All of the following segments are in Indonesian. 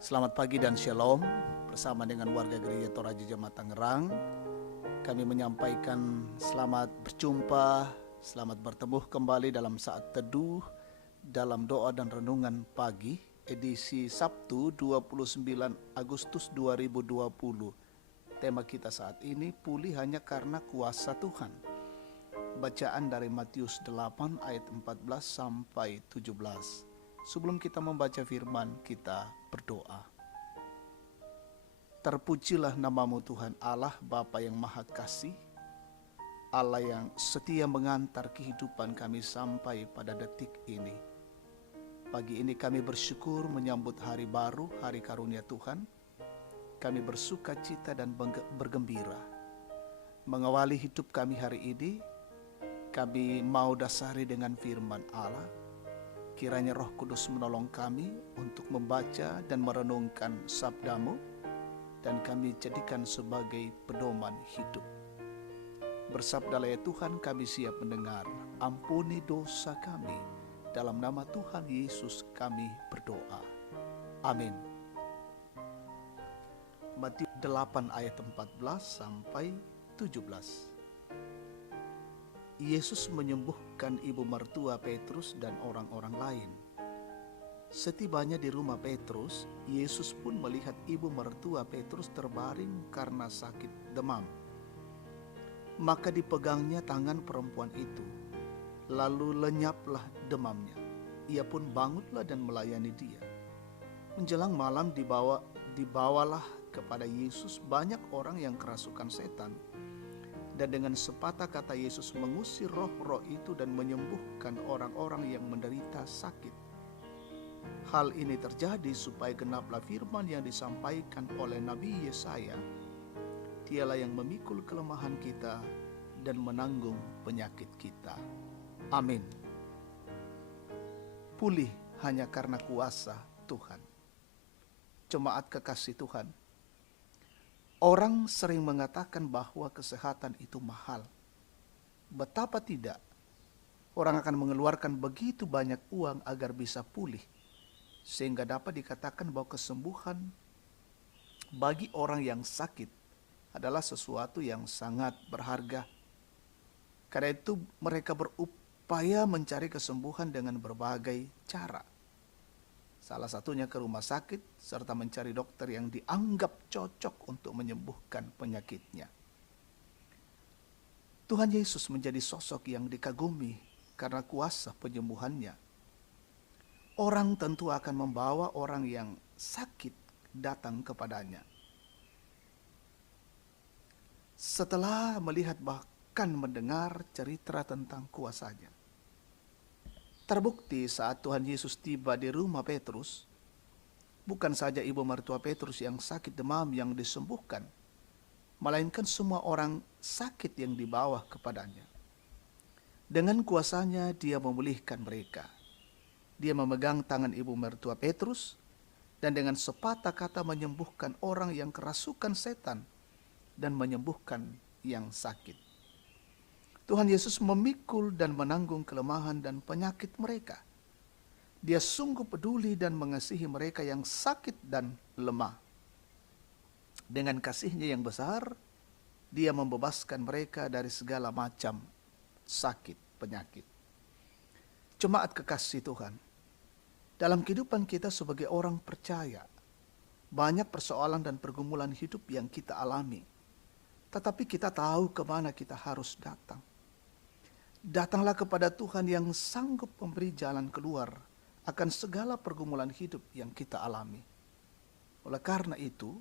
Selamat pagi dan shalom. Bersama dengan warga Gereja Toraja Jemaat Tangerang, kami menyampaikan selamat berjumpa, selamat bertemu kembali dalam saat teduh, dalam doa dan renungan pagi, edisi Sabtu 29 Agustus 2020. Tema kita saat ini, pulih hanya karena kuasa Tuhan. Bacaan dari Matius 8 ayat 14 sampai 17. Sebelum kita membaca firman, kita berdoa. Terpujilah namamu Tuhan Allah, Bapa yang Maha Kasih, Allah yang setia mengantar kehidupan kami sampai pada detik ini. Pagi ini kami bersyukur menyambut hari baru, hari karunia Tuhan. Kami bersuka cita dan bergembira. Mengawali hidup kami hari ini, kami mau dasari dengan firman Allah. Kiranya Roh Kudus menolong kami untuk membaca dan merenungkan sabda-Mu, dan kami jadikan sebagai pedoman hidup. Bersabdalah ya Tuhan, kami siap mendengar. Ampuni dosa kami. Dalam nama Tuhan Yesus kami berdoa. Amin. Matius 8 ayat 14 sampai 17. Yesus menyembuhkan ibu mertua Petrus dan orang-orang lain. Setibanya di rumah Petrus, Yesus pun melihat ibu mertua Petrus terbaring karena sakit demam. Maka dipegangnya tangan perempuan itu, lalu lenyaplah demamnya. Ia pun bangunlah dan melayani dia. Menjelang malam dibawalah kepada Yesus banyak orang yang kerasukan setan. Dan dengan sepatah kata Yesus mengusir roh-roh itu dan menyembuhkan orang-orang yang menderita sakit. Hal ini terjadi supaya genaplah firman yang disampaikan oleh Nabi Yesaya. Dialah yang memikul kelemahan kita dan menanggung penyakit kita. Amin. Pulih hanya karena kuasa Tuhan. Jemaat kekasih Tuhan, orang sering mengatakan bahwa kesehatan itu mahal. Betapa tidak, orang akan mengeluarkan begitu banyak uang agar bisa pulih, sehingga dapat dikatakan bahwa kesembuhan bagi orang yang sakit adalah sesuatu yang sangat berharga. Karena itu mereka berupaya mencari kesembuhan dengan berbagai cara. Salah satunya ke rumah sakit, serta mencari dokter yang dianggap cocok untuk menyembuhkan penyakitnya. Tuhan Yesus menjadi sosok yang dikagumi karena kuasa penyembuhannya. Orang tentu akan membawa orang yang sakit datang kepadanya. Setelah melihat bahkan mendengar cerita tentang kuasanya. Terbukti saat Tuhan Yesus tiba di rumah Petrus, bukan saja ibu mertua Petrus yang sakit demam yang disembuhkan, melainkan semua orang sakit yang dibawa kepadanya. Dengan kuasanya dia memulihkan mereka. Dia memegang tangan ibu mertua Petrus dan dengan sepatah kata menyembuhkan orang yang kerasukan setan dan menyembuhkan yang sakit. Tuhan Yesus memikul dan menanggung kelemahan dan penyakit mereka. Dia sungguh peduli dan mengasihi mereka yang sakit dan lemah. Dengan kasih-Nya yang besar, Dia membebaskan mereka dari segala macam sakit penyakit. Jemaat kekasih Tuhan, dalam kehidupan kita sebagai orang percaya, banyak persoalan dan pergumulan hidup yang kita alami. Tetapi kita tahu kemana kita harus datang. Datanglah kepada Tuhan yang sanggup memberi jalan keluar akan segala pergumulan hidup yang kita alami. Oleh karena itu,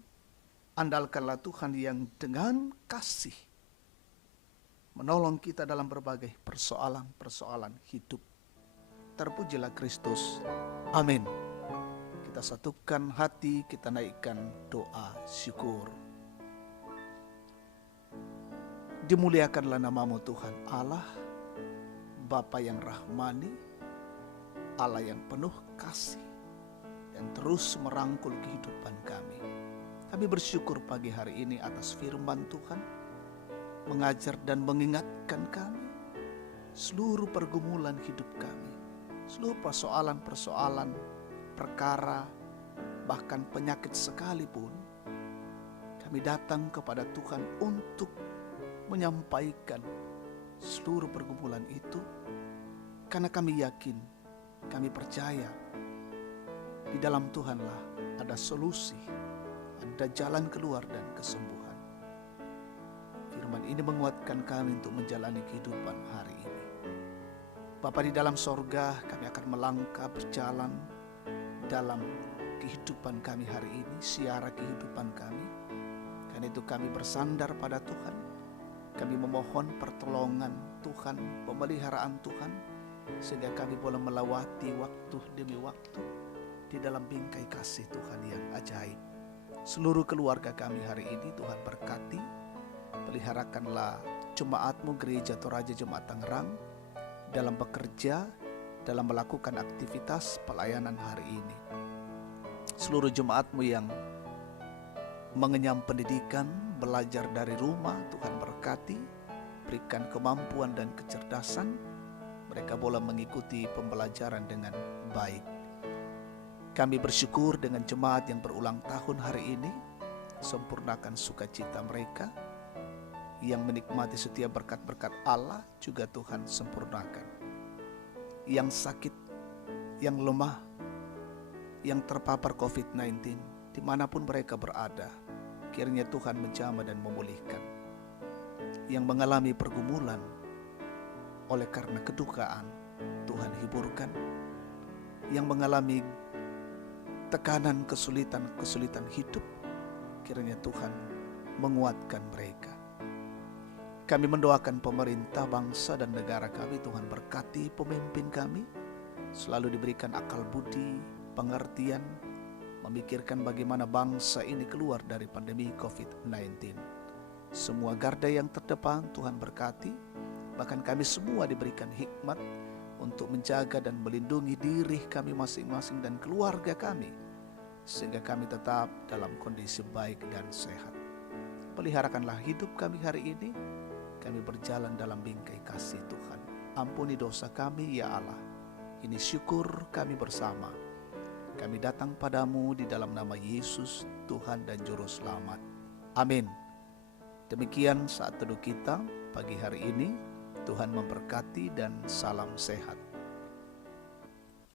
andalkanlah Tuhan yang dengan kasih menolong kita dalam berbagai persoalan-persoalan hidup. Terpujilah Kristus. Amin. Kita satukan hati, kita naikkan doa syukur. Dimuliakanlah namamu Tuhan Allah, Bapa yang rahmani, Allah yang penuh kasih, dan terus merangkul kehidupan kami. Kami bersyukur pagi hari ini atas firman Tuhan, mengajar dan mengingatkan kami, seluruh pergumulan hidup kami, seluruh persoalan-persoalan, perkara, bahkan penyakit sekalipun, kami datang kepada Tuhan untuk menyampaikan seluruh pergumulan itu, karena kami yakin, kami percaya di dalam Tuhanlah ada solusi, ada jalan keluar dan kesembuhan. Firman ini menguatkan kami untuk menjalani kehidupan hari ini. Bapa di dalam sorga, kami akan melangkah berjalan dalam kehidupan kami hari ini, siara kehidupan kami. Karena itu kami bersandar pada Tuhan. Kami memohon pertolongan Tuhan, pemeliharaan Tuhan, sehingga kami boleh melewati waktu demi waktu di dalam bingkai kasih Tuhan yang ajaib. Seluruh keluarga kami hari ini Tuhan berkati. Peliharakanlah jemaat-Mu, Gereja Toraja Jemaat Tangerang, dalam bekerja, dalam melakukan aktivitas pelayanan hari ini. Seluruh jemaat-Mu yang mengenyam pendidikan, belajar dari rumah, Tuhan berkati, berikan kemampuan dan kecerdasan, mereka boleh mengikuti pembelajaran dengan baik. Kami bersyukur dengan jemaat yang berulang tahun hari ini, sempurnakan sukacita mereka, yang menikmati setiap berkat-berkat Allah juga Tuhan sempurnakan. Yang sakit, yang lemah, yang terpapar COVID-19, dimanapun mereka berada, kiranya Tuhan menjamah dan memulihkan. Yang mengalami pergumulan oleh karena kedukaan, Tuhan hiburkan. Yang mengalami tekanan, kesulitan hidup, kiranya Tuhan menguatkan mereka. Kami mendoakan pemerintah, bangsa dan negara kami, Tuhan berkati pemimpin kami, selalu diberikan akal budi, pengertian, memikirkan bagaimana bangsa ini keluar dari pandemi COVID-19. Semua garda yang terdepan Tuhan berkati, bahkan kami semua diberikan hikmat untuk menjaga dan melindungi diri kami masing-masing dan keluarga kami, sehingga kami tetap dalam kondisi baik dan sehat. Peliharakanlah hidup kami hari ini, kami berjalan dalam bingkai kasih Tuhan. Ampuni dosa kami ya Allah. Ini syukur kami bersama. Kami datang padamu di dalam nama Yesus, Tuhan dan Juru Selamat. Amin. Demikian saat teduh kita pagi hari ini. Tuhan memberkati dan salam sehat.